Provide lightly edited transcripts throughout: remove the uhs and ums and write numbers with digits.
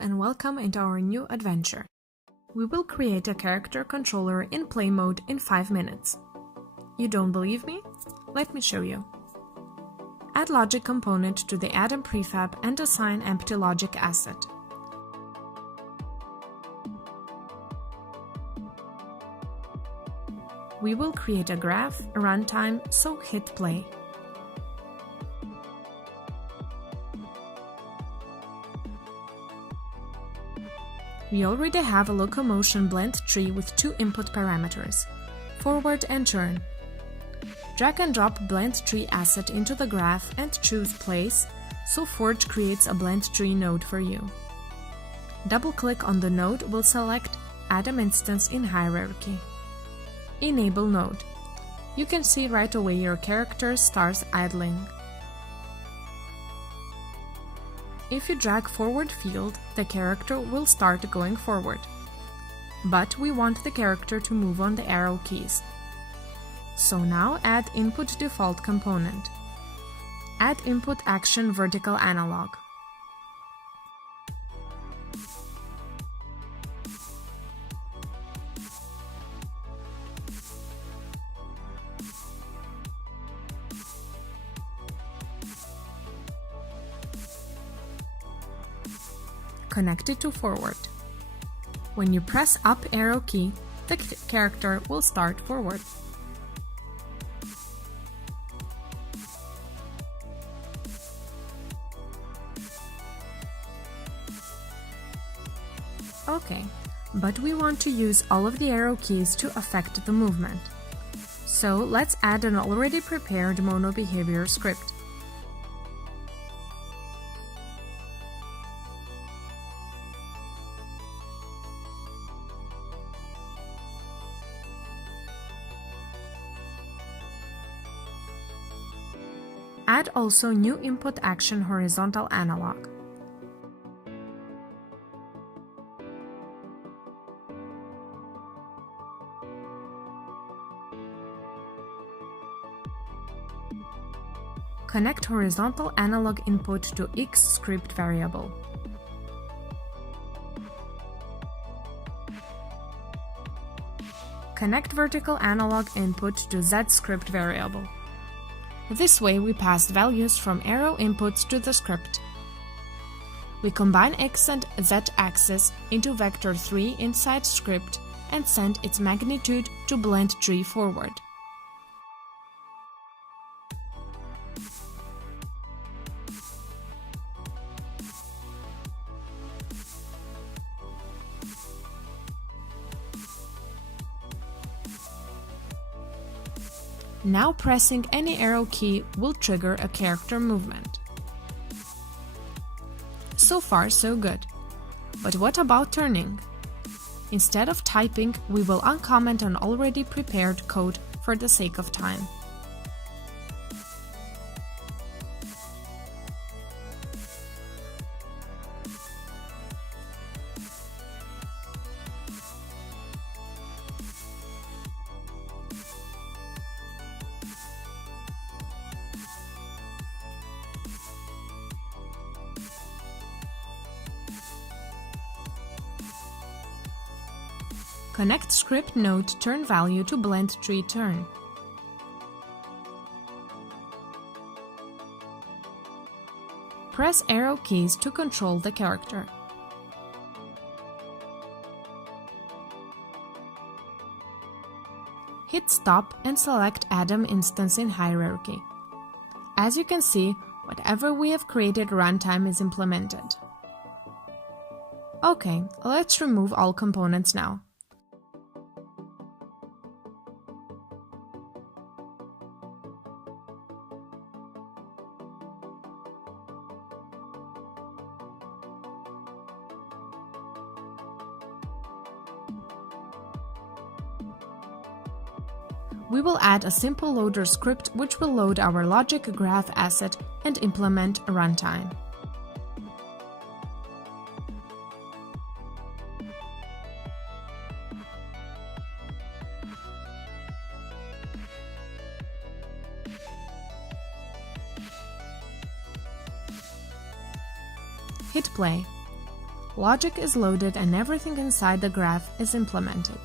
and welcome into our new adventure. We will create a character controller in play mode in 5 minutes. You don't believe me? Let me show you. Add logic component to the Atom prefab and assign empty logic asset. We will create a graph, runtime, so hit play. We already have a locomotion blend tree with 2 input parameters, forward and turn. Drag and drop blend tree asset into the graph and choose place, so Forge creates a blend tree node for you. Double-click on the node will select Atom instance in hierarchy. Enable node. You can see right away your character starts idling. If you drag forward field, the character will start going forward. But we want the character to move on the arrow keys. So now add input default component. Add input action vertical analog. Connect it to forward. When you press up arrow key, the character will start forward. Okay, but we want to use all of the arrow keys to affect the movement. So let's add an already prepared MonoBehaviour script. Add also new input action horizontal analog. Connect horizontal analog input to X script variable. Connect vertical analog input to Z script variable. This way we pass values from arrow inputs to the script. We combine X and Z axis into vector 3 inside script and send its magnitude to blend tree forward. Now pressing any arrow key will trigger a character movement. So far so good. But what about turning? Instead of typing, we will uncomment an already prepared code for the sake of time. Connect script node turn value to blend tree turn. Press arrow keys to control the character. Hit stop and select Atom instance in hierarchy. As you can see, whatever we have created runtime is implemented. Okay, let's remove all components now. We will add a simple loader script which will load our logic graph asset and implement runtime. Hit play. logic is loaded and everything inside the graph is implemented.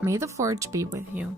May the forge be with you.